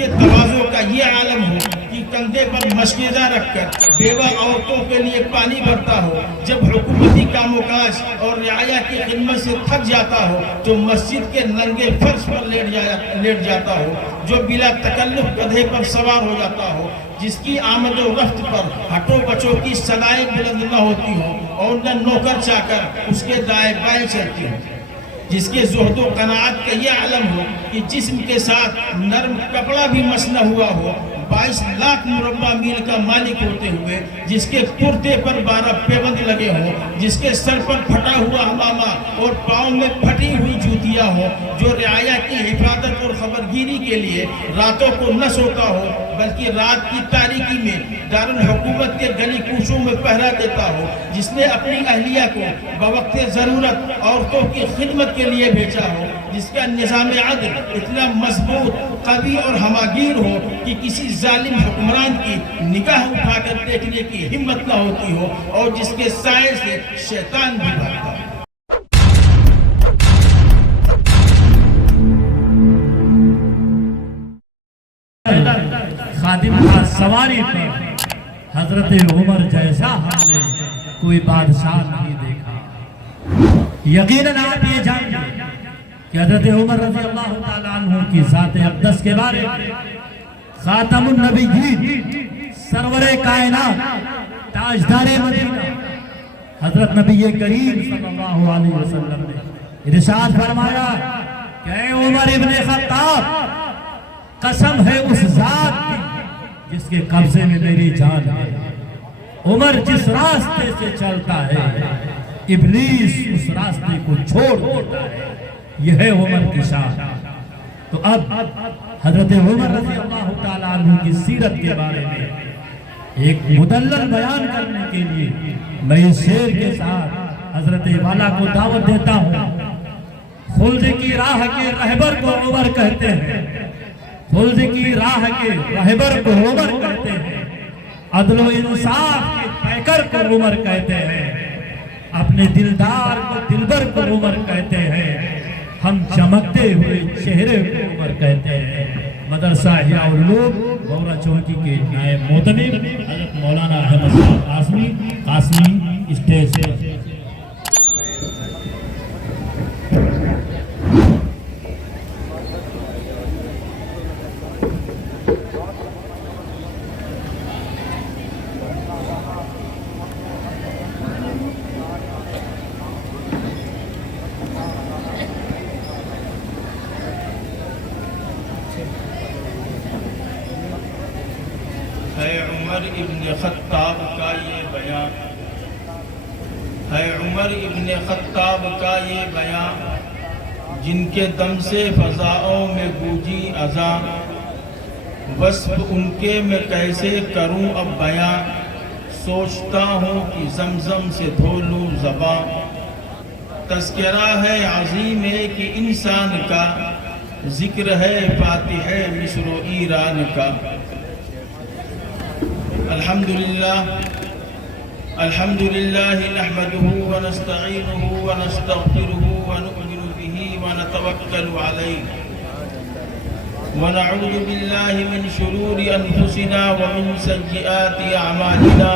کے تواضع کا یہ عالم ہو کہ کندھے پر مشکیزہ رکھ کر بیوہ عورتوں کے لیے پانی بھرتا ہو، جب حکومتی کام و کاج اور رعایا کی خدمت سے تھک جاتا ہو تو مسجد کے ننگے فرش پر لیٹ جاتا ہو، جو بلا تکلف گدھے پر سوار ہو جاتا ہو، جس کی آمد و رفت پر ہٹو بچوں کی صدائیں بلند نہ ہوتی ہو اور نہ نوکر چاکر اس کے دائیں بائیں چلتی ہو، جس کے زہد و قناعت کا یہ عالم ہو کہ جسم کے ساتھ نرم کپڑا بھی مس نہ ہوا ہو، 22 لاکھ مربع میل کا مالک ہوتے ہوئے جس کے کرتے پر 12 پیبند لگے ہوں، جس کے سر پر پھٹا ہوا ہمامہ اور پاؤں میں پھٹی ہوئی جوتیاں ہوں، جو رعایا کی حفاظت اور خبرگیری کے لیے راتوں کو نہ سوتا ہو بلکہ رات کی تاریکی میں دارالحکومت کے گلی کوچوں میں پہرا دیتا ہو، جس نے اپنی اہلیہ کو بوقت ضرورت عورتوں کی خدمت کے لیے بھیجا ہو، جس کا نظام عدل اتنا مضبوط، قوی اور ہماگیر ہو کہ کسی ظالم حکمران کی نگاہ اٹھا کر دیکھنے کی ہمت نہ ہوتی ہو، اور جس کے سائے سے شیطان بھی بھاگتا ہے۔ خادم کا سواری پر حضرت عمر جیسا ہم نے کوئی بادشاہ نہیں دیکھا۔ یقیناً آپ یہ جانتے کہ حضرت عمر رضی اللہ تعالیٰ عنہ کی ذات اقدس کے بارے میں خاتم النبیین، سرور کائنات، تاجدار مدینہ حضرت نبی کریم صلی اللہ علیہ وسلم نے ارشاد فرمایا کہ اے عمر ابن خطاب، قسم ہے اس ذات کی جس کے قبضے میں میری جان ہے، عمر جس راستے سے چلتا ہے ابلیس اس راستے کو چھوڑ دیتا ہے، یہ ہے عمر کی شان۔ تو اب حضرت عمر رضی اللہ تعالیٰ عنہ کی سیرت کے بارے میں ایک مدلل بیان کرنے کے لیے میں اس شعر کے ساتھ حضرت والا کو دعوت دیتا ہوں۔ خلد کی راہ کے رہبر کو عمر کہتے ہیں، خلد کی راہ کے رہبر کو عمر کہتے ہیں، عدل و انصاف کے پیکر کو عمر کہتے ہیں، اپنے دلدار کو دلبر کو عمر کہتے ہیں، ہم چمکتے ہوئے چہرے کو عمر کہتے ہیں۔ مدرسہ احیاء العلوم گورا چوکی کے نائب محتمم حضرت مولانا احمد صاحب قاسمی اسٹیج سے ہے عمر ابن خطاب کا یہ بیان، ہے عمر ابن خطاب کا یہ بیان، جن کے دم سے فضاؤں میں گونجی اذان، وصف ان کے میں کیسے کروں اب بیان، سوچتا ہوں کہ زمزم سے دھو لوں زبان، تذکرہ ہے عظیم ایک انسان کا، ذکر ہے فاتح مصر و ایران کا۔ الحمدللہ نحمده ونستعینه ونستغفره ونؤمن به ونتوکل علیہ ونعوذ باللہ من شرور انفسنا ومن سیئات اعمالنا،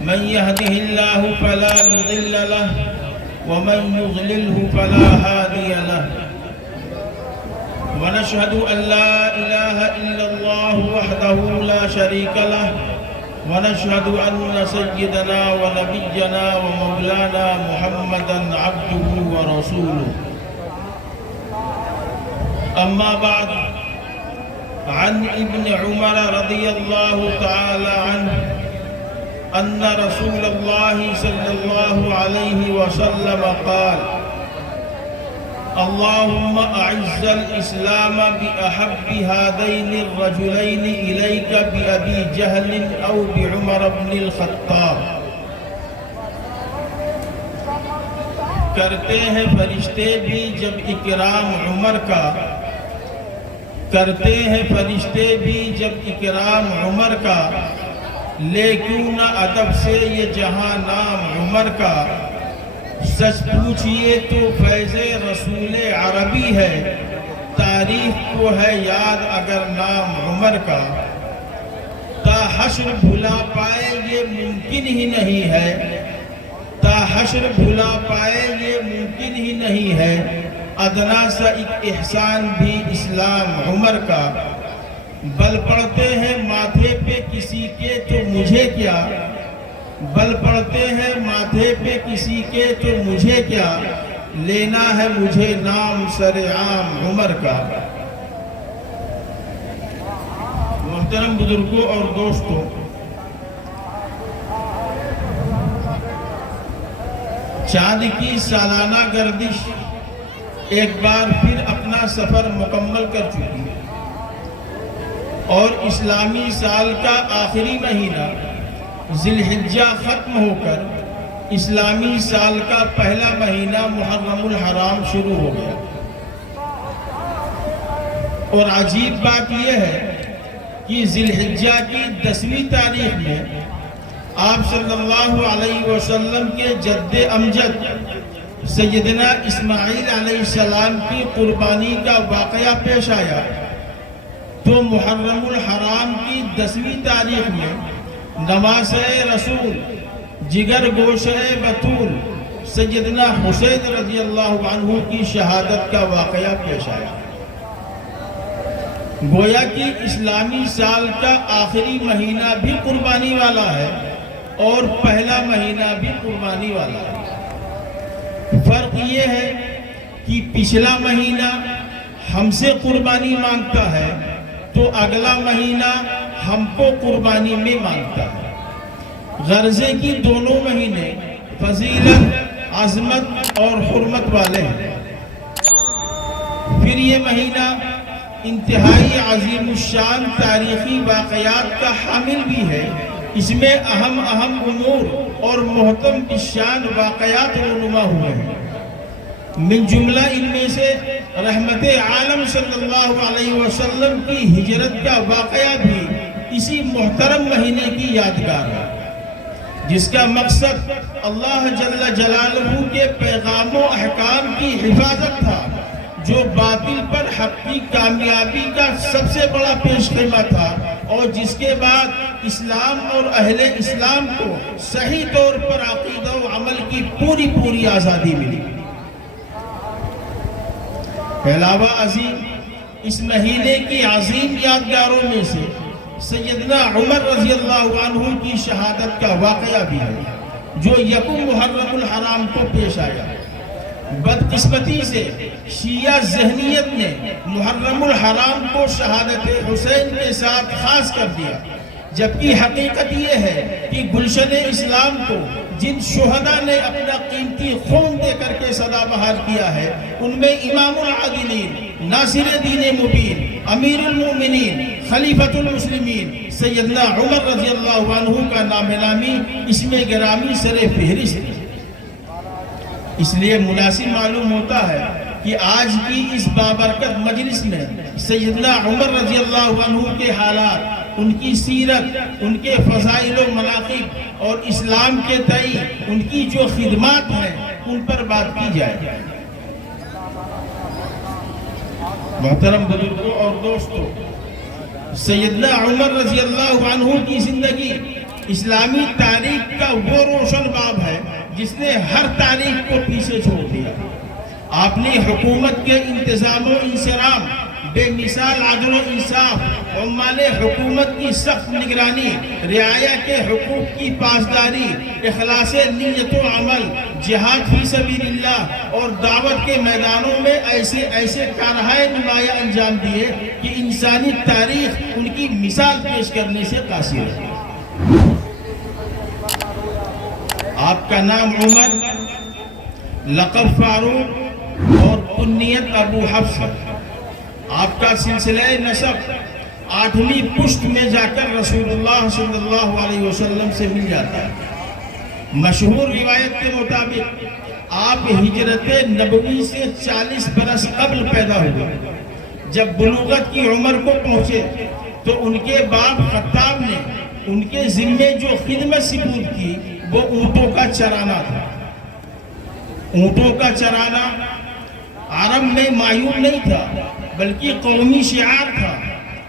من يهده الله فلا مضل له ومن يضلله فلا هادي له، ونشهد أن لا إله إلا الله وحده لا شريك له، ونشهد أن سيدنا ونبينا ومولانا محمدا عبده ورسوله، أما بعد، عن ابن عمر رضي الله تعالى عنه أن رسول الله صلى الله عليه وسلم قال: اللهم أعز الإسلام بأحب هذين الرجلين إليك بأبي جهل أو بعمر بن الخطاب۔ کرتے ہیں فرشتے بھی جب اکرام عمر کا، کرتے ہیں فرشتے بھی جب اکرام عمر کا، لے کیوں نہ ادب سے یہ جہاں نام عمر کا، سچ پوچھئے تو فیض رسول عربی ہے، تاریخ کو ہے یاد اگر نام عمر کا، تا حشر بھلا پائے یہ ممکن ہی نہیں ہے، تا حشر بھلا پائے یہ ممکن ہی نہیں ہے، ادنا سا ایک احسان بھی اسلام عمر کا، بل پڑتے ہیں ماتھے پہ کسی کے تو مجھے کیا، بل پڑتے ہیں ماتھے پہ کسی کے تو مجھے کیا، لینا ہے مجھے نام سر عام عمر کا۔ محترم بزرگوں اور دوستوں، چاند کی سالانہ گردش ایک بار پھر اپنا سفر مکمل کر چکی ہے، اور اسلامی سال کا آخری مہینہ ذی الحجہ ختم ہو کر اسلامی سال کا پہلا مہینہ محرم الحرام شروع ہو گیا۔ اور عجیب بات یہ ہے کہ ذی الحجہ کی 10ویں تاریخ میں آپ صلی اللہ علیہ وسلم کے جد امجد سیدنا اسماعیل علیہ السلام کی قربانی کا واقعہ پیش آیا، تو محرم الحرام کی 10ویں تاریخ میں نواسۂ رسول جگر گوشۂ بطول سیدنا حسین رضی اللہ عنہ کی شہادت کا واقعہ پیش آیا۔ گویا کہ اسلامی سال کا آخری مہینہ بھی قربانی والا ہے اور پہلا مہینہ بھی قربانی والا ہے۔ فرق یہ ہے کہ پچھلا مہینہ ہم سے قربانی مانگتا ہے تو اگلا مہینہ ہم کو قربانی میں مانگتا ہے۔ غرضے کی دونوں مہینے فضیلت، عظمت اور حرمت والے ہیں۔ پھر یہ مہینہ انتہائی عظیم الشان تاریخی واقعات کا حامل بھی ہے، اس میں اہم امور اور محتم الشان واقعات رونما ہوئے ہیں۔ من جملہ ان میں سے رحمت عالم صلی اللہ علیہ وسلم کی ہجرت کا واقعہ بھی اسی محترم مہینے کی یادگار ہے، جس کا مقصد اللہ جل جلالہ کے پیغام و احکام کی حفاظت تھا، جو باطل پر حق کی کامیابی کا سب سے بڑا پیش خیمہ تھا، اور جس کے بعد اسلام اور اہل اسلام کو صحیح طور پر عقیدہ و عمل کی پوری آزادی ملی۔ علاوہ ازیں اس مہینے کی عظیم یادگاروں میں سے سیدنا عمر رضی اللہ عنہ کی شہادت کا واقعہ بھی ہے، جو یکم محرم الحرام کو پیش آیا۔ بدقسمتی سے شیعہ ذہنیت نے محرم الحرام کو شہادت حسین کے ساتھ خاص کر دیا، جبکہ حقیقت یہ ہے کہ گلشن اسلام کو جن شہداء نے اپنا قیمتی خون دے کر کے سدا بحال کیا ہے، ان میں امام العادلین، ناصر دین مبین، امیر المومنین، خلیفۃ المسلمین سیدنا عمر رضی اللہ عنہ کا نام نامی اس میں گرامی سر فہرست ہے۔ اس لیے مناسب معلوم ہوتا ہے کہ آج کی اس بابرکت مجلس میں سیدنا عمر رضی اللہ عنہ کے حالات، ان کی سیرت، ان کے فضائل و مناقب اور اسلام کے تئیں ان کی جو خدمات ہیں ان پر بات کی جائے۔ محترم بزرگوں اور دوستوں، سیدنا عمر رضی اللہ عنہ کی زندگی اسلامی تاریخ کا وہ روشن باب ہے جس نے ہر تاریخ کو پیچھے چھوڑ دیا۔ آپ نے حکومت کے انتظام و انصرام، بے مثال عدل و انصاف، عمال حکومت کی سخت نگرانی، رعایا کے حقوق کی پاسداری، اخلاص نیت و عمل، جہاد فی سبیل اللہ اور دعوت کے میدانوں میں ایسے کارہائے نمایاں انجام دیے کہ انسانی تاریخ ان کی مثال پیش کرنے سے قاصر ہے۔ آپ کا نام عمر، لقب فاروق اور کنیت ابو حفص ہے۔ آپ کا سلسلہ نسب 8ویں پشت میں جا کر رسول اللہ صلی اللہ علیہ وسلم سے مل جاتا ہے۔ مشہور روایت کے مطابق آپ ہجرت نبوی سے 40 برس قبل پیدا ہوئے۔ جب بلوغت کی عمر کو پہنچے تو ان کے باپ خطاب نے ان کے ذمے جو خدمت سپرد کی وہ اونٹوں کا چرانا تھا۔ اونٹوں کا چرانا عرب میں معیوب نہیں تھا، بلکہ قومی شعار تھا،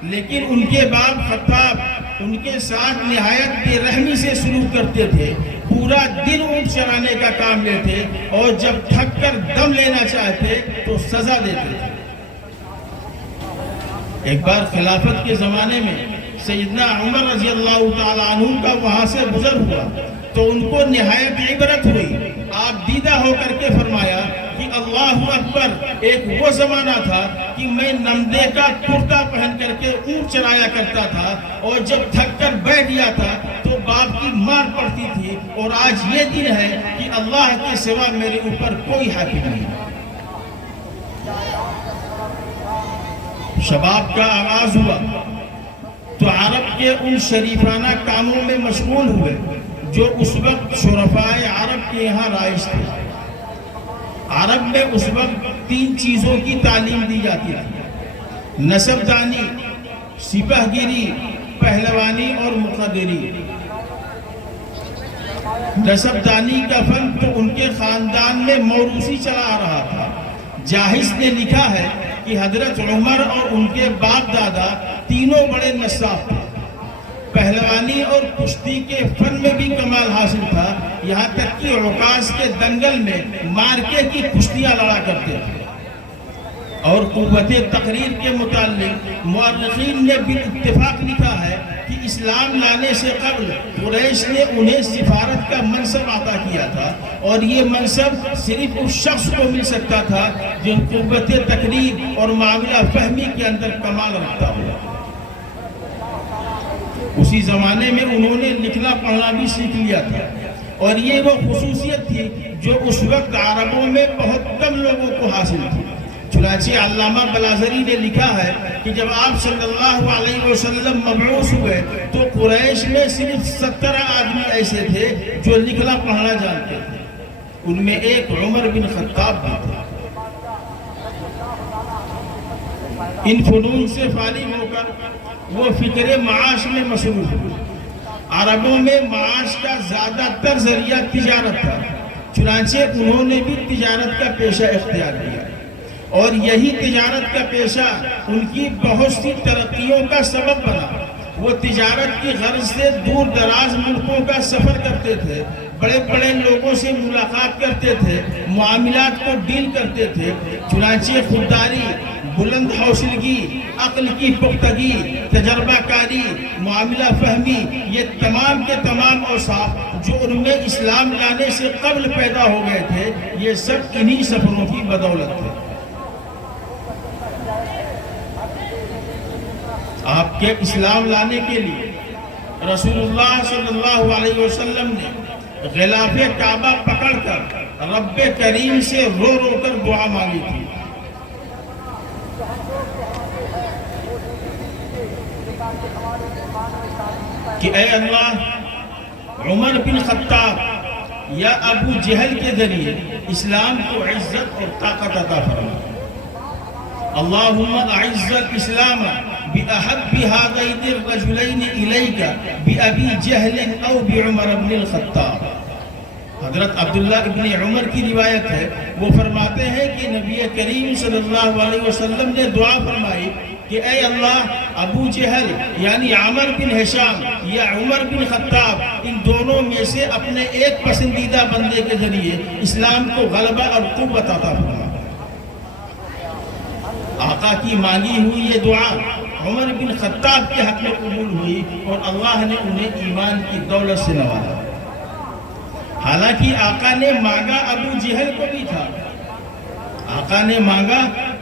لیکن ان کے باپ خطاب ان کے ساتھ نہایت بے رحمی سے سلوک کرتے تھے، پورا دن اونٹ چرانے کا کام لیتے اور جب تھک کر دم لینا چاہتے تو سزا دیتے تھے۔ ایک بار خلافت کے زمانے میں سیدنا عمر رضی اللہ تعالیٰ عنہ کا وہاں سے گزر ہوا تو ان کو نہایت عبرت ہوئی۔ آپ دیدہ ہو کر کے فرمایا کہ اللہ اکبر، ایک وہ زمانہ تھا کہ میں نمدے کا کرتا پہن کر کے اونٹ چرایا کرتا تھا اور جب تھک کر بیٹھ گیا تھا تو باپ کی مار پڑتی تھی، اور آج یہ دن ہے کہ اللہ کے سوا میرے اوپر کوئی حاکم نہیں۔ شباب کا آغاز ہوا تو عرب کے ان شریفانہ کاموں میں مشغول ہوئے جو اس وقت شرفائے عرب کے یہاں رائج تھے۔ عرب میں اس وقت 3 چیزوں کی تعلیم دی جاتی تھی: نسب دانی، سپہ گیری، پہلوانی اور مقدری۔ نسب دانی کا فن تو ان کے خاندان میں موروثی چلا آ رہا تھا۔ جاہز نے لکھا ہے کہ حضرت عمر اور ان کے باپ دادا تینوں بڑے نصاب تھے۔ پہلوانی اور کشتی کے فن میں بھی کمال حاصل تھا، یہاں تک کہ عکاظ کے دنگل میں مارکے کی کشتیاں لڑا کرتے تھے۔ اور قوت تقریر کے متعلق مورخین نے بالاتفاق لکھا ہے کہ اسلام لانے سے قبل قریش نے انہیں سفارت کا منصب عطا کیا تھا، اور یہ منصب صرف اس شخص کو مل سکتا تھا جو قوت تقریر اور معاملہ فہمی کے اندر کمال رکھتا ہوا۔ اسی زمانے میں انہوں نے لکھنا پڑھنا بھی سیکھ لیا تھا، اور یہ وہ خصوصیت تھی جو اس وقت عربوں میں بہت کم لوگوں کو حاصل تھی۔ چنانچہ علامہ بلازری نے لکھا ہے کہ جب آپ صلی اللہ علیہ وسلم مبعوث ہوئے تو قریش میں صرف 17 آدمی ایسے تھے جو لکھنا پڑھنا جانتے تھے، ان میں ایک عمر بن خطاب بھی تھا۔ ان فنون سے فارغ ہو کر وہ فکر معاش میں مصروف ہوئے۔ عربوں میں معاش کا زیادہ تر ذریعہ تجارت تھا، چنانچہ انہوں نے بھی تجارت کا پیشہ اختیار کیا، اور یہی تجارت کا پیشہ ان کی بہت سی ترقیوں کا سبب بنا۔ وہ تجارت کی غرض سے دور دراز ملکوں کا سفر کرتے تھے، بڑے بڑے لوگوں سے ملاقات کرتے تھے، معاملات کو ڈیل کرتے تھے۔ چنانچہ خودداری، بلند حوصلگی، عقل کی پختگی، تجربہ کاری، معاملہ فہمی، یہ تمام کے تمام اوصاف جو ان میں اسلام لانے سے قبل پیدا ہو گئے تھے، یہ سب انہی سفروں کی بدولت تھے۔ آپ کے اسلام لانے کے لیے رسول اللہ صلی اللہ علیہ وسلم نے غلاف کعبہ پکڑ کر رب کریم سے رو رو کر دعا مانگی تھی۔ کہ اے اللہ، عمر بن خطاب یا ابو جہل کے ذریعے اسلام کو عزت اور طاقت عطا فرما۔ اللہم اعز الاسلام بأحب هذين الرجلين إليك بأبي جہل او بعمر بن الخطاب۔ حضرت عبداللہ ابن عمر کی روایت ہے، وہ فرماتے ہیں کہ نبی کریم صلی اللہ علیہ وسلم نے دعا فرمائی کہ اے اللہ، ابو جہل یعنی عامر بن ہشام یا عمر بن خطاب، ان دونوں میں سے اپنے ایک پسندیدہ بندے کے ذریعے اسلام کو غلبہ اور قوت عطا فرما۔ آقا کی مانگی ہوئی یہ دعا عمر بن خطاب کے حق میں قبول ہوئی، اور اللہ نے انہیں ایمان کی دولت سے نوازا۔ حالانکہ آقا نے مانگا ابو جہل کو بھی تھا، آقا نے مانگا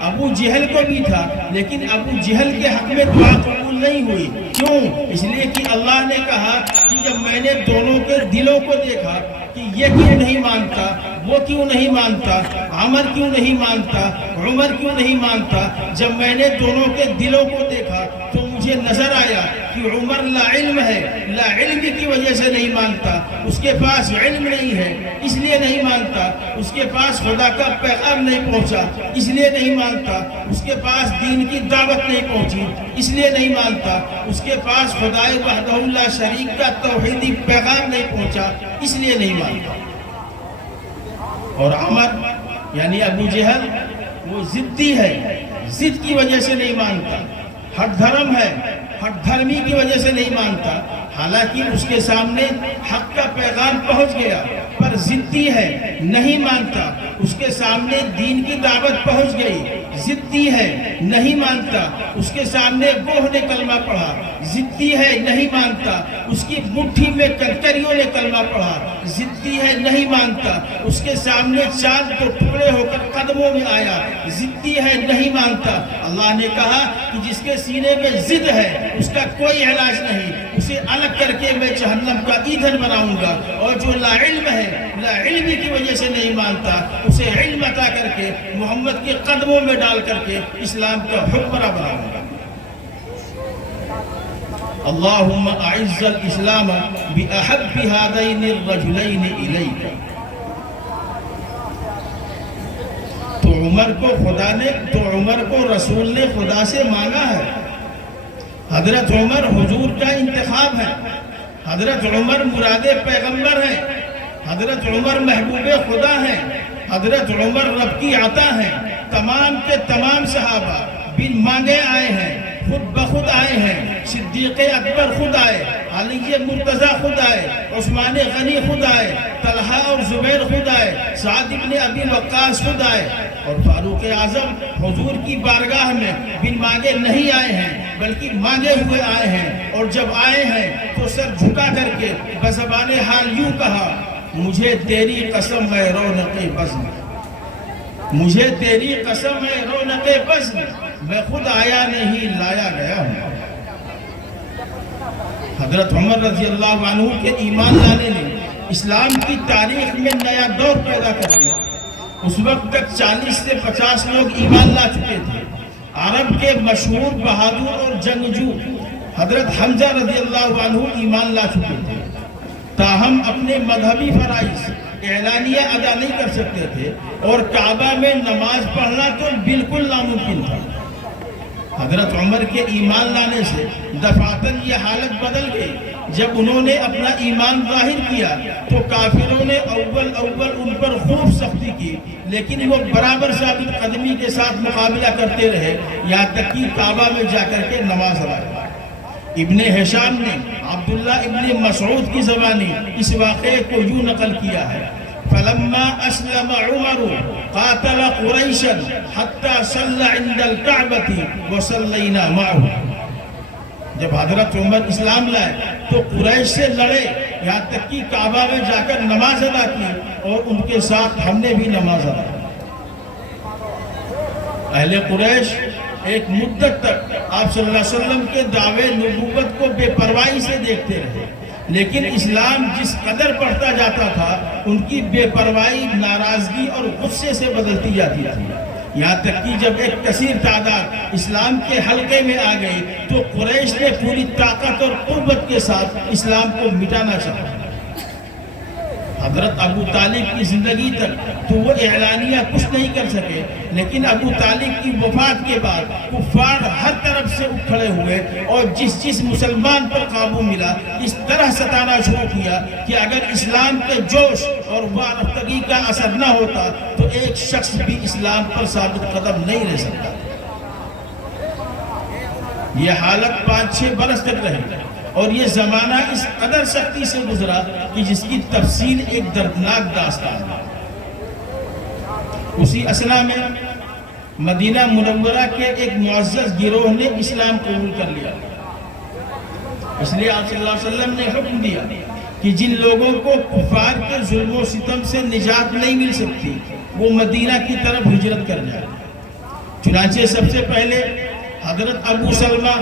ابو جہل کو بھی تھا، لیکن ابو جہل کے حق میں دعا قبول نہیں ہوئی۔ کیوں؟ اس لیے کہ اللہ نے کہا کہ جب میں نے دونوں کے دلوں کو دیکھا کہ یہ کیوں نہیں مانتا، وہ کیوں نہیں مانتا، عمر کیوں نہیں مانتا، عمر کیوں نہیں مانتا، جب میں نے دونوں کے دلوں کو دیکھا تو مجھے نظر آیا کہ عمر لا علم ہے، لا علم کی وجہ سے نہیں مانتا، اس کے پاس علم نہیں ہے اس لیے نہیں مانتا، اس کے پاس خدا کا پیغام نہیں پہنچا اس لیے نہیں مانتا، اس کے پاس دین کی دعوت نہیں پہنچی اس لیے نہیں مانتا، اس کے پاس خدائے وحدہ لا شریک کا توحیدی پیغام نہیں پہنچا اس لیے نہیں مانتا۔ اور عمر یعنی ابو جہل وہ ضدی ہے، ضد کی وجہ سے نہیں مانتا، ہٹ دھرم ہے، ہٹ دھرمی کی وجہ سے نہیں مانتا، حالانکہ اس کے سامنے حق کا پیغام پہنچ گیا، پر ضدی ہے، نہیں مانتا۔ اس کے سامنے دین کی دعوت پہنچ گئی، ضدی ہے، نہیں مانتا۔ اس کے سامنے گوہ نے کلمہ پڑھا، ضدی ہے، نہیں مانتا۔ اس کی مٹھی میں کنکریوں نے کلمہ پڑھا، ضدی ہے، نہیں مانتا۔ اس کے سامنے چاند کو ٹکڑے ہو کر قدموں میں آیا، ضدی ہے، نہیں مانتا۔ اللہ نے کہا کہ جس کے سینے میں ضد ہے اس کا کوئی علاج نہیں، اسے الگ کر کے میں جہنم کا ایندھن بناؤں گا، اور جو لا علم ہے، لا علمی کی وجہ سے نہیں مانتا، اسے علم عطا کر کے محمد کے قدموں میں ڈال کر کے اسلام کا حکمراں بناؤں گا۔ اللہم اعز الاسلام باحب هذین الرجلین الیک۔ تو عمر کو رسول نے خدا سے مانگا ہے۔ حضرت عمر حضور کا انتخاب ہے، حضرت عمر مراد پیغمبر ہے، حضرت عمر محبوب خدا ہے، حضرت عمر رب کی عطا ہے۔ تمام کے تمام صحابہ بن مانگے آئے ہیں، خود بخود آئے ہیں۔ صدیق اکبر خود آئے، علی مرتضی خود آئے، عثمان غنی خود آئے، طلحہ اور زبیر خود آئے، سعد بن ابی وقاص خود آئے، اور فاروق اعظم حضور کی بارگاہ میں بن مانگے نہیں آئے ہیں بلکہ مانگے ہوئے آئے ہیں۔ اور جب آئے ہیں تو سر جھکا کر کے بزبان حال یوں کہا، مجھے تیری قسم ہے رونق بزم، مجھے تیری قسم ہے رونق بزم، میں خود آیا نہیں لایا گیا ہوں۔ حضرت عمر رضی اللہ عنہ کے ایمان لانے نے اسلام کی تاریخ میں نیا دور پیدا کر دیا۔ اس وقت تک 40 سے 50 لوگ ایمان لا چکے تھے۔ عرب کے مشہور بہادر اور جنگجو حضرت حمزہ رضی اللہ عنہ ایمان لا چکے تھے، تاہم اپنے مذہبی فرائض اعلانیہ ادا نہیں کر سکتے تھے، اور کعبہ میں نماز پڑھنا تو بالکل ناممکن تھا۔ حضرت عمر کے ایمان لانے سے دفعتاً یہ حالت بدل گئی۔ جب انہوں نے اپنا ایمان ظاہر کیا تو کافروں نے اول ان پر خوب سختی کی، لیکن وہ برابر ثابت قدمی کے ساتھ مقابلہ کرتے رہے، یہاں تک کہ کعبہ میں جا کر کے نماز ادا کی۔ ابن ہشام نے عبداللہ ابن مسعود کی زبانی اس واقعے کو یوں نقل کیا ہے، فلما اسلم عمر قاتل قریشا حتى صلى عند الكعبة وصلينا معه۔ جب حضرت عمر اسلام لائے تو قریش سے لڑے، یہاں تک کہ کعبہ میں جا کر نماز ادا کی، اور ان کے ساتھ ہم نے بھی نماز ادا کی۔ اہل قریش ایک مدت تک آپ صلی اللہ علیہ وسلم کے دعوے نبوت کو بے پرواہی سے دیکھتے رہے، لیکن اسلام جس قدر بڑھتا جاتا تھا ان کی بے پرواہی ناراضگی اور غصے سے بدلتی جاتی تھی، یہاں تک کہ جب ایک کثیر تعداد اسلام کے حلقے میں آ گئی تو قریش نے پوری طاقت اور قوت کے ساتھ اسلام کو مٹانا چاہا۔ حضرت ابو طالب کی زندگی تک تو وہ اعلانیہ کچھ نہیں کر سکے، لیکن ابو طالب کی وفات کے بعد کفار ہر طرف سے اٹھ کھڑے ہوئے، اور جس مسلمان پر قابو ملا اس طرح ستانا شروع کیا کہ اگر اسلام کے جوش اور وارفتگی کا اثر نہ ہوتا تو ایک شخص بھی اسلام پر ثابت قدم نہیں رہ سکتا۔ یہ حالت 5-6 برس تک رہی، اور یہ زمانہ اس قدر سختی سے گزرا کہ جس کی تفصیل ایک دردناک داستان ہے۔ اسی اثنا میں مدینہ منورہ کے ایک معزز گروہ نے اسلام قبول کر لیا، اس لیے آپ صلی اللہ علیہ وسلم نے حکم دیا کہ جن لوگوں کو کفار کے ظلم و ستم سے نجات نہیں مل سکتی وہ مدینہ کی طرف ہجرت کر جائے۔ چنانچہ سب سے پہلے حضرت ابو سلمہ،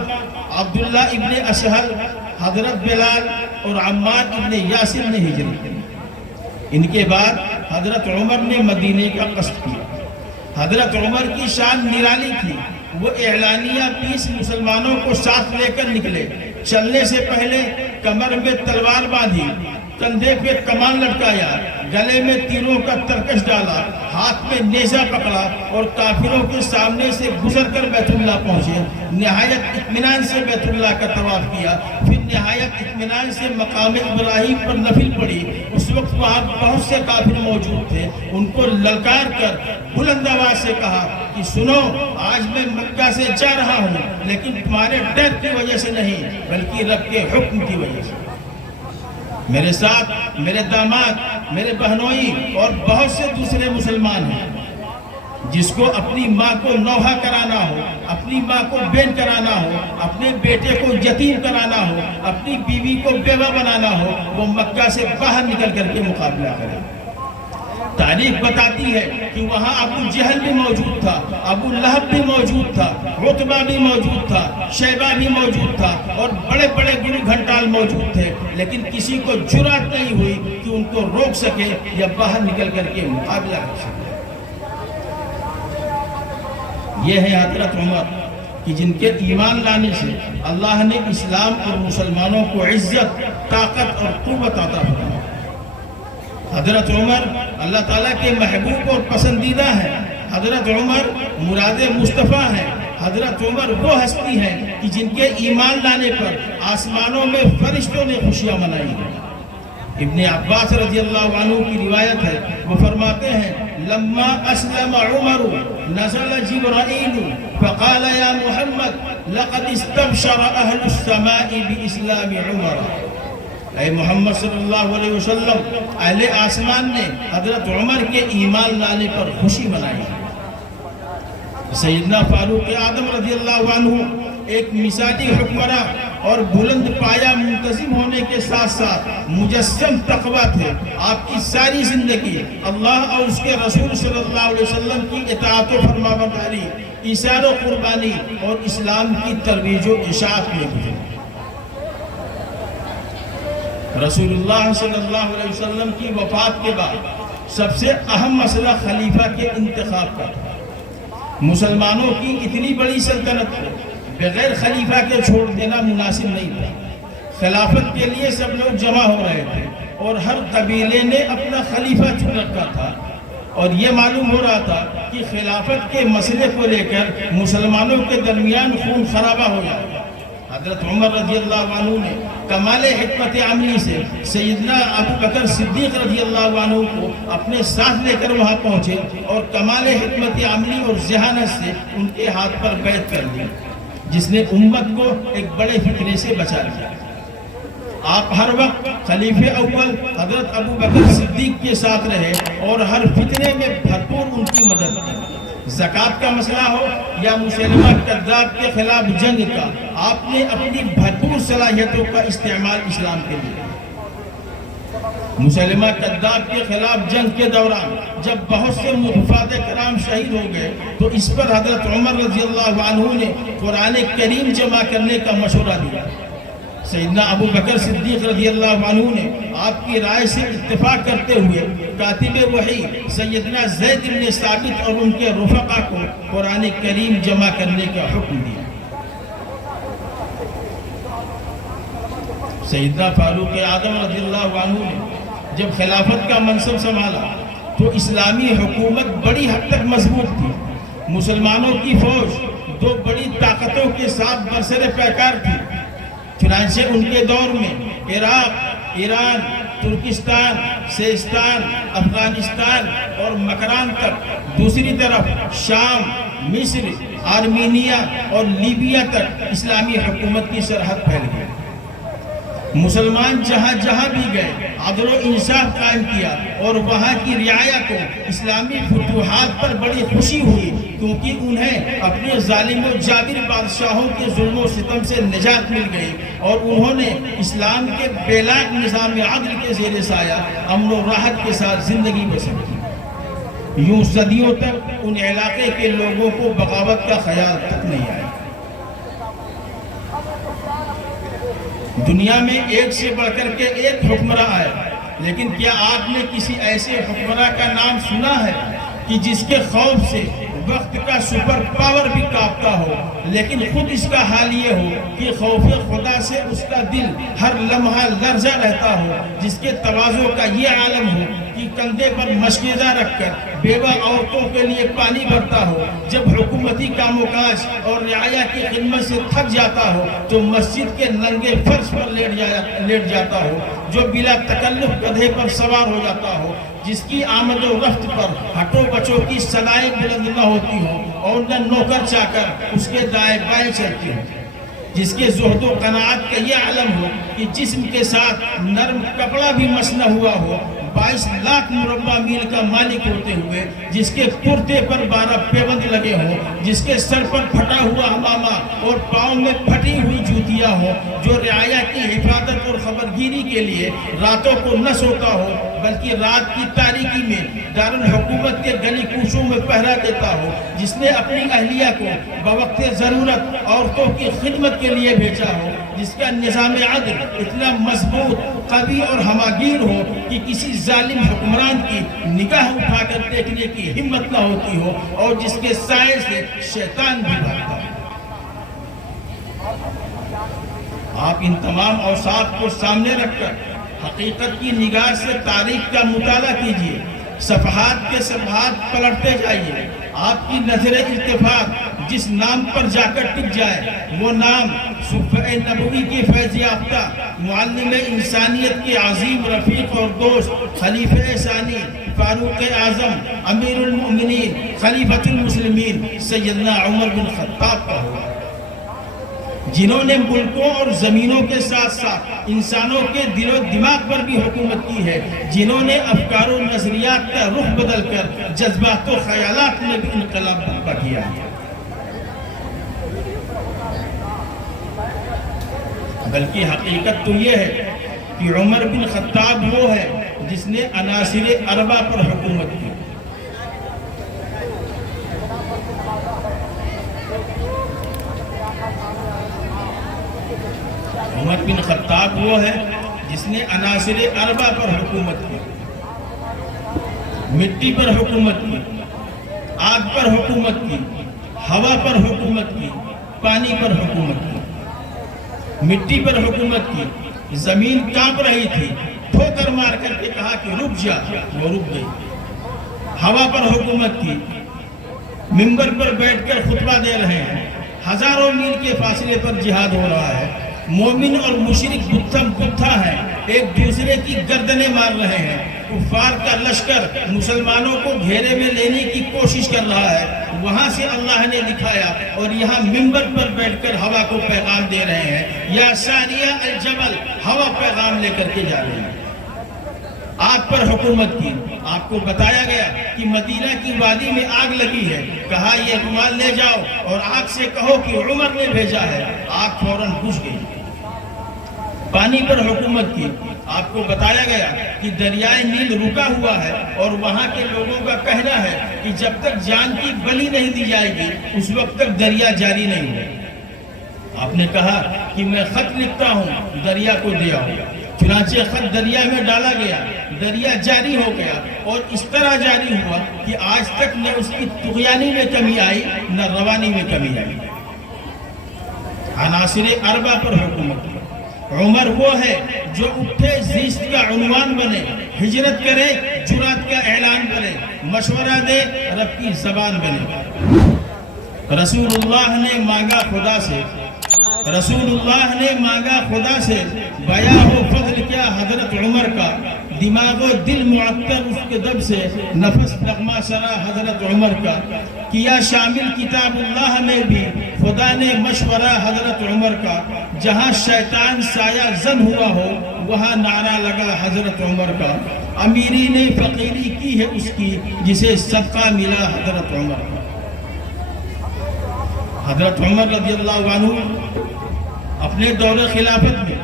عبداللہ ابن اشہل، حضرت بلال اور عمار ابن یاسر نے ہجرت کی۔ ان کے بعد حضرت عمر نے مدینے کا قصد کیا۔ حضرت عمر کی شان نرالی تھی، وہ اعلانیہ 20 مسلمانوں کو ساتھ لے کر نکلے۔ چلنے سے پہلے کمر میں تلوار باندھی، کندھے پہ کمان لٹکایا، گلے میں تیروں کا ترکش ڈالا، ہاتھ میں نیزہ پکڑا، اور کافروں کے سامنے سے گزر کر بیت اللہ پہنچے۔ نہایت اطمینان سے بیت اللہ کا طواف کیا، پھر نہایت اطمینان سے مقام ابراہیم پر نفل پڑھی۔ اس وقت وہاں بہت سے کافر موجود تھے، ان کو للکار کر بلند آواز سے کہا کہ سنو، آج میں مکہ سے جا رہا ہوں، لیکن تمہارے ڈر کی وجہ سے نہیں بلکہ رب کے حکم کی وجہ سے۔ میرے ساتھ میرے داماد، میرے بہنوئی اور بہت سے دوسرے مسلمان ہیں، جس کو اپنی ماں کو نوحہ کرانا ہو، اپنی ماں کو بین کرانا ہو، اپنے بیٹے کو یتیم کرانا ہو، اپنی بیوی کو بیوہ بنانا ہو، وہ مکہ سے باہر نکل کر کے مقابلہ کرے۔ تاریخ بتاتی ہے کہ وہاں ابو جہل بھی موجود تھا، ابو لہب بھی موجود تھا، عتبہ بھی موجود تھا، شیبہ بھی موجود تھا، اور بڑے بڑے گرو گھنٹال موجود تھے، لیکن کسی کو جرأت نہیں ہوئی کہ ان کو روک سکے یا باہر نکل کر کے مقابلہ کر سکے۔ یہ ہے حضرت عمر کہ جن کے ایمان لانے سے اللہ نے اسلام اور مسلمانوں کو عزت، طاقت اور قوت عطا فرمائی۔ حضرت عمر اللہ تعالیٰ کے محبوب اور پسندیدہ ہیں۔ حضرت عمر مراد مصطفیٰ ہیں۔ حضرت عمر وہ ہستی ہیں کہ جن کے ایمان لانے پر آسمانوں میں فرشتوں نے خوشیاں منائی ہیں۔ ابن عباس رضی اللہ عنہ کی روایت ہے، وہ فرماتے ہیں لما اسلم عمر نزل جبرائیل فقال یا محمد لقد استبشر اہل السماء باسلام عمر۔ اے محمد صلی اللہ علیہ وسلم، اہل آسمان نے حضرت عمر کے ایمان لانے پر خوشی منائی۔ سیدنا فاروق اعظم رضی اللہ عنہ ایک مثالی حکمراں اور بلند پایہ منتظم ہونے کے ساتھ ساتھ مجسم تقویٰ تھے۔ آپ کی ساری زندگی اللہ اور اس کے رسول صلی اللہ علیہ وسلم کی اطاعت و فرمانبرداری، ایثار و قربانی اور اسلام کی ترویج و اشاعت میں گزری۔ رسول اللہ صلی اللہ علیہ وسلم کی وفات کے بعد سب سے اہم مسئلہ خلیفہ کے انتخاب کا تھا۔ مسلمانوں کی اتنی بڑی سلطنت کو بغیر خلیفہ کے چھوڑ دینا مناسب نہیں تھا۔ خلافت کے لیے سب لوگ جمع ہو رہے تھے اور ہر قبیلے نے اپنا خلیفہ چن رکھا تھا، اور یہ معلوم ہو رہا تھا کہ خلافت کے مسئلے کو لے کر مسلمانوں کے درمیان خون خرابہ ہو جائے گا۔ حضرت عمر رضی اللہ عنہ نے کمال حکمت عملی سے سیدنا ابو بکر صدیق رضی اللہ عنہ کو اپنے ساتھ لے کر وہاں پہنچے اور کمال حکمت عملی اور ذہانت سے ان کے ہاتھ پر بیعت کر دی، جس نے امت کو ایک بڑے فتنے سے بچا لیا۔ آپ ہر وقت خلیفہ اول حضرت ابو بکر صدیق کے ساتھ رہے اور ہر فتنے میں بھرپور ان کی مدد کی۔ زکوٰۃ کا مسئلہ ہو یا مسلمہ کذاب کے خلاف جنگ کا، آپ نے اپنی بھرپور صلاحیتوں کا استعمال اسلام کے لیے۔ مسلمہ کذاب کے خلاف جنگ کے دوران جب بہت سے حفاظ کرام شہید ہو گئے تو اس پر حضرت عمر رضی اللہ عنہ نے قرآن کریم جمع کرنے کا مشورہ دیا۔ سیدنا ابو بکر صدیق رضی اللہ عنہ نے آپ کی رائے سے اتفاق کرتے ہوئے کاتب وحی سیدنا زید بن ثابت اور ان کے رفقا کو قرآن کریم جمع کرنے کا حکم دیا۔ سیدنا فاروق اعظم رضی اللہ عنہ نے جب خلافت کا منصب سنبھالا تو اسلامی حکومت بڑی حد تک مضبوط تھی۔ مسلمانوں کی فوج دو بڑی طاقتوں کے ساتھ برسر پیکار تھی۔ چنانچہ ان کے دور میں عراق، ایران، ترکستان، سیستان، افغانستان اور مکران تک، دوسری طرف شام، مصر، آرمینیا اور لیبیا تک اسلامی حکومت کی سرحد پھیل گئی۔ مسلمان جہاں جہاں بھی گئے عدل و انصاف قائم کیا اور وہاں کی رعایا کو اسلامی فتوحات پر بڑی خوشی ہوئی، کیونکہ انہیں اپنے ظالم و جابر بادشاہوں کے ظلم و ستم سے نجات مل گئی اور انہوں نے اسلام کے بیلاق نظام عدل کے زیر سایہ امن و راحت کے ساتھ زندگی بسر کی۔ یوں صدیوں تک ان علاقے کے لوگوں کو بغاوت کا خیال تک نہیں آیا۔ دنیا میں ایک سے بڑھ کر کے ایک حکمراں آئے، لیکن کیا آپ نے کسی ایسے حکمراں کا نام سنا ہے کہ جس کے خوف سے وقت کا سپر پاور بھی کانپتا ہو، لیکن خود اس کا حال یہ ہو کہ خوف خدا سے اس کا دل ہر لمحہ لرزہ رہتا ہو، جس کے تواضع کا یہ عالم ہو کہ کندھے پر مشکیزہ رکھ کر بیوہ عورتوں کے لیے پانی بھرتا ہو، جب حکومتی کام و کاج اور رعایا کی خدمت سے تھک جاتا ہو تو مسجد کے ننگے فرش پر لیٹ جاتا ہو، جو بلا تکلف گدھے پر سوار ہو جاتا ہو، جس کی آمد و رفت پر ہٹو بچوں کی صدائیں بلند نہ ہوتی ہوں اور نہ نوکر چاکر اس کے دائیں بائیں چلتی ہوں، جس کے زہد و قناعت کا یہ علم ہو کہ جسم کے ساتھ نرم کپڑا بھی مس نہ ہوا ہو، 22 لاکھ مربع میل کا مالک ہوتے ہوئے جس کے کرتے پر 12 پیبند لگے ہوں، جس کے سر پر پھٹا ہوا امامہ اور پاؤں میں پھٹی ہوئی جوتیاں ہوں، جو رعایا کی حفاظت اور خبرگیری کے لیے راتوں کو نہ سوتا ہو بلکہ رات کی تاریکی میں دارالحکومت کے گلی کوچوں میں پہرا دیتا ہو، جس نے اپنی اہلیہ کو بوقت ضرورت عورتوں کی خدمت کے لیے بھیجا ہو، جس کا نظام عدل اتنا مضبوط، قوی اور ہماگیر ہو کہ کسی ظالم حکمران کی نگاہ اٹھا کر دیکھنے کی ہمت نہ ہوتی ہو، اور جس کے سائے سے شیطان بھی بھاگتا ہے۔ آپ ان تمام اوصاف کو سامنے رکھ کر حقیقت کی نگاہ سے تاریخ کا مطالعہ کیجئے، صفحات کے صفحات پلٹتے جائیے، آپ کی نظر التفات جس نام پر جا کر ٹک جائے وہ نام صفحہ نبوی کی فیض یافتہ معلم انسانیت کے عظیم رفیق اور دوست خلیفہ ثانی فاروق اعظم امیر المؤمنین خلیفۃ المسلمین سیدنا عمر بن خطاب کا ہو، جنہوں نے ملکوں اور زمینوں کے ساتھ ساتھ انسانوں کے دل و دماغ پر بھی حکومت کی ہے، جنہوں نے افکار و نظریات کا رخ بدل کر جذبات و خیالات میں بھی انقلاب برپا کیا ہے۔ بلکہ حقیقت تو یہ ہے کہ عمر بن خطاب وہ ہے جس نے عناصر اربع پر حکومت کی۔ عمر بن خطاب وہ ہے جس نے عناصر اربع پر حکومت کی، مٹی پر حکومت کی، آگ پر حکومت کی، ہوا پر حکومت کی، پانی پر حکومت کی۔ مٹی پر حکومت کی، زمین کانپ رہی تھی، ٹھوکر مار کر کے کہا کہ رک جا، وہ رک گئی۔ ہوا پر حکومت کی، منبر پر بیٹھ کر خطبہ دے رہے ہیں، ہزاروں میل کے فاصلے پر جہاد ہو رہا ہے، مومن اور مشرک گتھم گتھا ہے، ایک دوسرے کی گردنیں مار رہے ہیں، کفار کا لشکر مسلمانوں کو گھیرے میں لینے کی کوشش کر رہا ہے، وہاں سے اللہ نے دکھایا اور یہاں منبر پر بیٹھ کر ہوا کو پیغام دے رہے ہیں، یا ساریہ الجبل، ہوا پیغام لے کر کے جا رہے ہیں۔ آگ پر حکومت کی، آپ کو بتایا گیا کہ مدینہ کی وادی میں آگ لگی ہے، کہا یہ رومال لے جاؤ اور آگ سے کہو کہ عمر نے بھیجا ہے، آگ فوراً بجھ گئی۔ پانی پر حکومت کی، آپ کو بتایا گیا کہ دریائے نیل رکا ہوا ہے اور وہاں کے لوگوں کا کہنا ہے کہ جب تک جان کی بلی نہیں دی جائے گی اس وقت تک دریا جاری نہیں ہوگا۔ آپ نے کہا کہ میں خط لکھتا ہوں، دریا کو دے آؤ، چنانچہ خط دریا میں ڈالا گیا، دریا جاری ہو گیا اور اس طرح جاری ہوا کہ آج تک نہ اس کی طغیانی میں کمی آئی نہ روانی میں کمی آئی۔ عناصر اربع پر حکومت کی، عمر وہ ہے جو اٹھے زیست کا عنوان بنے، ہجرت کرے جرات کا اعلان کرے، مشورہ دے رب کی زبان بنے۔ رسول اللہ نے مانگا خدا سے، رسول اللہ نے مانگا خدا سے، بیاں ہو فضل کیا حضرت عمر کا، دماغ و دل معطر اس کے دب سے، نفس نغمہ سرا حضرت عمر کا، کیا شامل کتاب اللہ میں بھی خدا نے مشورہ حضرت عمر کا، جہاں شیطان سایہ زن ہوا ہو وہاں نعرہ لگا حضرت عمر کا، امیری نے فقیری کی ہے اس کی جسے صدقہ ملا حضرت عمر کا۔ حضرت عمر رضی اللہ عنہ اپنے دور خلافت میں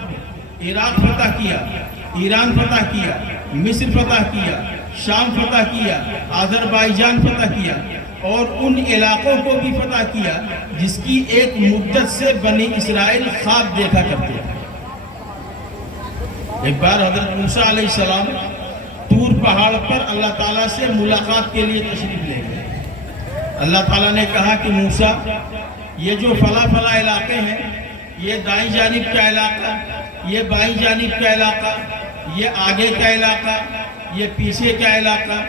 عراق فتح کیا، ایران فتح کیا، مصر فتح کیا، شام فتح کیا، آذربائیجان فتح کیا اور ان علاقوں کو بھی فتح کیا جس کی ایک مدت سے بنی اسرائیل خواب دیکھا کرتے ہیں۔ ایک بار حضرت موسیٰ علیہ السلام طور پہاڑ پر اللہ تعالیٰ سے ملاقات کے لیے تشریف لے گئے۔ اللہ تعالیٰ نے کہا کہ موسیٰ، یہ جو فلاں فلاں علاقے ہیں، یہ دائیں جانب کا علاقہ، یہ بائیں جانب کا علاقہ، یہ آگے کا علاقہ، یہ پیچھے کا علاقہ،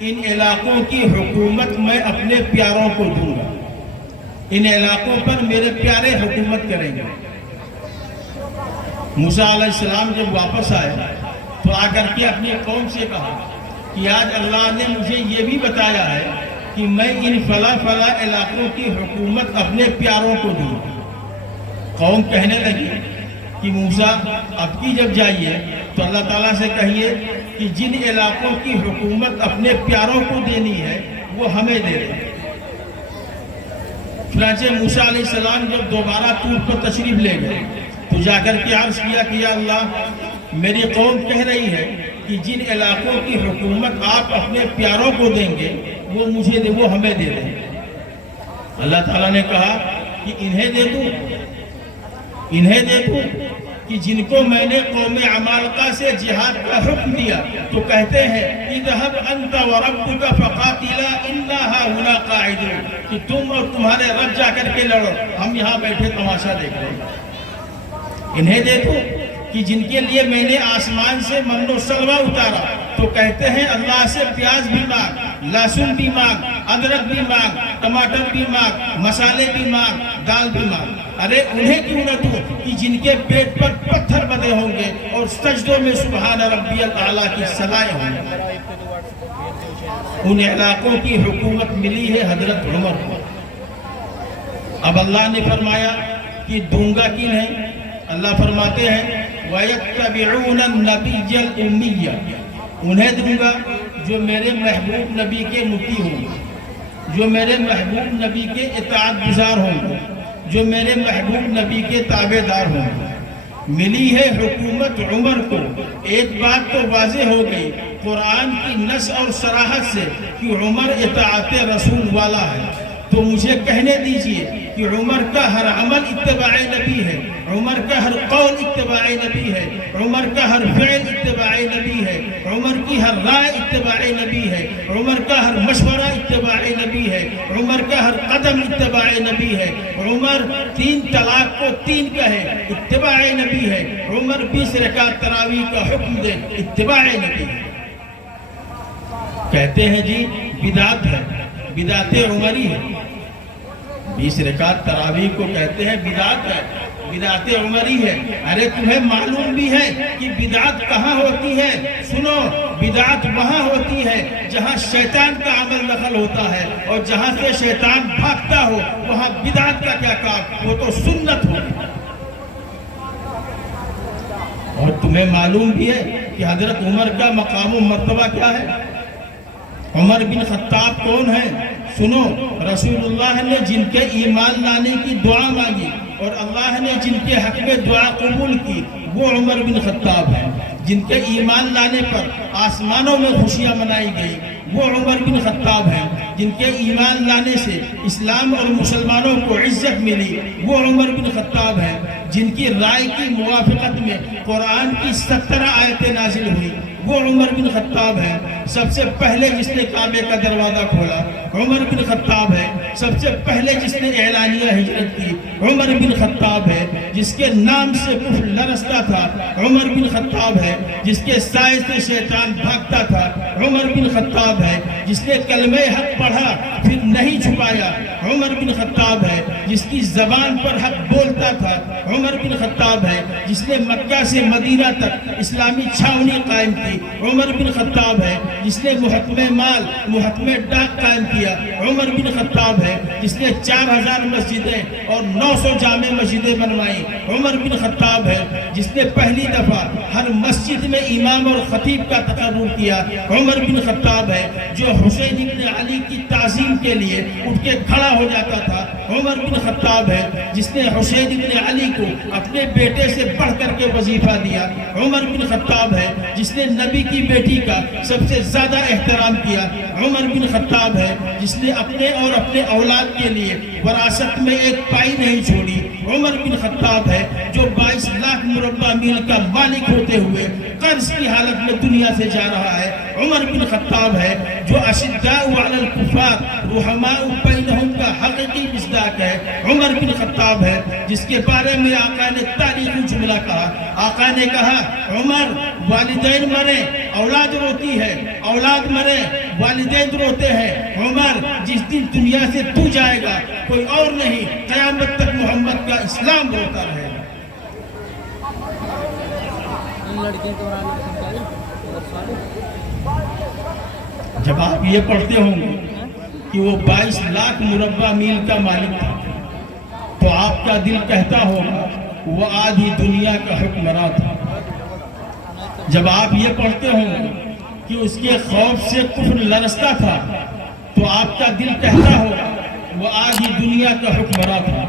ان علاقوں کی حکومت میں اپنے پیاروں کو دوں گا، ان علاقوں پر میرے پیارے حکومت کریں گے۔ موسیٰ علیہ السلام جب واپس آئے تو آ کر کے اپنی قوم سے کہا کہ آج اللہ نے مجھے یہ بھی بتایا ہے کہ میں ان فلاں فلاں علاقوں کی حکومت اپنے پیاروں کو دوں۔ قوم کہنے لگی کہ موسیٰ اب کی جب جائیے تو اللہ تعالیٰ سے کہیے کہ جن علاقوں کی حکومت اپنے پیاروں کو دینی ہے وہ ہمیں دے دیں۔ چنانچہ موسیٰ علیہ السلام جب دوبارہ طور پر تشریف لے گئے تو جا کر کے عرض کیا کہ یا اللہ میری قوم کہہ رہی ہے کہ جن علاقوں کی حکومت آپ اپنے پیاروں کو دیں گے وہ مجھے دے، وہ ہمیں دے دیں۔ اللہ تعالیٰ نے کہا کہ انہیں دے دوں، انہیں دے دوں کہ جن کو میں نے قوم عمالقہ سے جہاد کا حکم دیا تو کہتے ہیں اذهب انت وربك فقاتلا انا هاهنا قاعدون، کہ تم اور تمہارے رب جا کر کے لڑو، ہم یہاں بیٹھے تماشا دیکھ رہے ہیں۔ انہیں دے دوں کہ جن کے لیے میں نے آسمان سے من و سلوہ اتارا تو کہتے ہیں اللہ سے پیاز بھی مانگ، لہسن بھی مانگ، ادرک بھی مانگ، ٹماٹر بھی مانگ، مسالے بھی مانگ، دال بھی مانگ۔ ارے انہیں کیوں نہ دوں کہ جن کے پیٹ پر پتھر بدے ہوں گے اور سجدوں میں سبحان ربی الاعلیٰ کی صدائیں ہوں گے۔ ان علاقوں کی حکومت ملی ہے حضرت عمر کو۔ اب اللہ نے فرمایا کہ دوں گا کنہیں؟ اللہ فرماتے ہیں وَيَتَّبِعُونَ النَّبِيَّ الْأُمِّيَّ، انہیں دوں گا جو میرے محبوب نبی کے مطیع ہوں گے، جو میرے محبوب نبی کے اطاعت گزار ہوں گے، جو میرے محبوب نبی کے تابع دار ہوں گے۔ ملی ہے حکومت عمر کو، ایک بات تو واضح ہو گئی قرآن کی نص اور صراحت سے کہ عمر اطاعت رسول والا ہے۔ تو مجھے کہنے دیجئے کہ عمر کا ہر عمل اتباع نبی ہے، عمر کا ہر قول اتباع نبی ہے، عمر کا ہر فعل اتباع نبی ہے، عمر کی ہر رائے اتباع نبی ہے، عمر کا ہر مشورہ اتباع نبی ہے، عمر کا ہر قدم اتباع نبی ہے۔ عمر 3 طلاق کو 3 کہے اتباع نبی ہے، عمر 20 رکعت تراویح کا حکم دے اتباع نبی ہے۔ کہتے ہیں جی بدعت ہے، بدعت عمری ہے، 20 رکعت تراویح کو کہتے ہیں بدعت ہے، بدعت عمری ہے۔ ارے تمہیں معلوم بھی ہے کہ بدعت کہاں ہوتی ہے؟ سنو، بدعت وہاں ہوتی ہے جہاں شیطان کا عمل دخل ہوتا ہے، اور جہاں سے شیطان بھاگتا ہو وہاں بدعت کا کیا کام، وہ تو سنت ہوگی۔ اور تمہیں معلوم بھی ہے کہ حضرت عمر کا مقام و مرتبہ کیا ہے؟ عمر بن خطاب کون ہے؟ سنو، رسول اللہ نے جن کے ایمان لانے کی دعا مانگی اور اللہ نے جن کے حق میں دعا قبول کی وہ عمر بن خطاب ہے۔ جن کے ایمان لانے پر آسمانوں میں خوشیاں منائی گئی وہ عمر بن خطاب ہیں۔ جن کے ایمان لانے سے اسلام اور مسلمانوں کو عزت ملی وہ عمر بن خطاب ہیں۔ جن کی رائے کی موافقت میں قرآن کی 17 آیتیں نازل ہوئی وہ عمر بن خطاب ہے۔ سب سے پہلے جس نے کعبے کا دروازہ کھولا عمر بن خطاب ہے۔ سب سے پہلے جس نے اعلانیہ ہجرت کی عمر بن خطاب ہے۔ جس کے نام سے کفر لرزتا تھا عمر بن خطاب ہے۔ جس کے سائے سے شیطان بھاگتا تھا عمر بن خطاب ہے۔ جس نے کلمہ حق پڑھا پھر نہیں چھپایا عمر بن خطاب ہے۔ جس کی زبان پر حق بولتا تھا عمر بن خطاب ہے۔ جس نے مکہ سے مدینہ تک اسلامی چھاونی قائم کی عمر بن خطاب ہے۔ جس نے محکمہ مال محکمہ ڈاک قائم کیا عمر بن خطاب ہے۔ جس نے 4000 مسجدیں اور 900 جامع مسجدیں بنوائی عمر بن خطاب ہے۔ جس نے پہلی دفعہ ہر مسجد میں امام اور خطیب کا تقرر کیا عمر بن خطاب ہے۔ جو حسین بن علی کی تعظیم کے لیے اٹھ کے کھڑا ہو جاتا تھا عمر بن خطاب ہے۔ جس نے حسین بن علی کو اپنے بیٹے سے بڑھ کر کے وظیفہ دیا عمر بن خطاب ہے۔ جس نے نبی کی بیٹی کا سب سے زیادہ احترام کیا عمر بن خطاب ہے۔ جس نے اپنے اور اپنے اولاد کے لیے وراثت میں ایک پائی نہیں چھوڑی عمر بن خطاب ہے۔ جو 22 لاکھ مربع میل کا مالک ہوتے ہوئے قرض کی حالت میں دنیا سے جا رہا ہے. عمر بن خطاب ہے جو اشداء علی الکفار رحماء بینہم کا حقیقی مصداق ہے. عمر بن خطاب ہے جس کے بارے میں آقا نے تاریخی جملہ کہا. آقا نے کہا عمر والدین مرے اولاد روتی ہے, اولاد مرے والدین روتے ہیں. عمر جس دن دنیا سے تو جائے گا کوئی اور نہیں, قیامت تک محمد کا اسلام روتا رہے گا. جب آپ یہ پڑھتے ہوں گے کہ وہ 22 لاکھ مربع میل کا مالک تھا تو آپ کا دل کہتا ہوگا وہ آدھی دنیا کا حکمراں تھا. جب آپ یہ پڑھتے ہوں گے کہ اس کے خوف سے کفر لرزتا تھا تو آپ کا دل کہتا ہوگا وہ آدھی دنیا کا حکمراں تھا.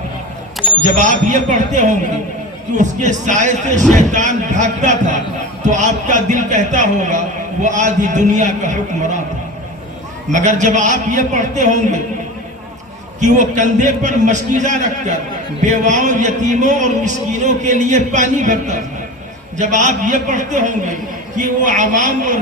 جب آپ یہ پڑھتے ہوں گے کہ اس کے سائے سے شیطان بھاگتا تھا تو آپ کا دل کہتا ہوگا وہ آدھی دنیا کا حکمراں تھا. مگر جب آپ یہ پڑھتے ہوں گے کہ وہ کندھے پر مشکیزہ رکھ کر بیواؤں, یتیموں اور مسکینوں کے لیے پانی بھرتا تھا, جب آپ یہ پڑھتے ہوں گے کہ وہ عوام اور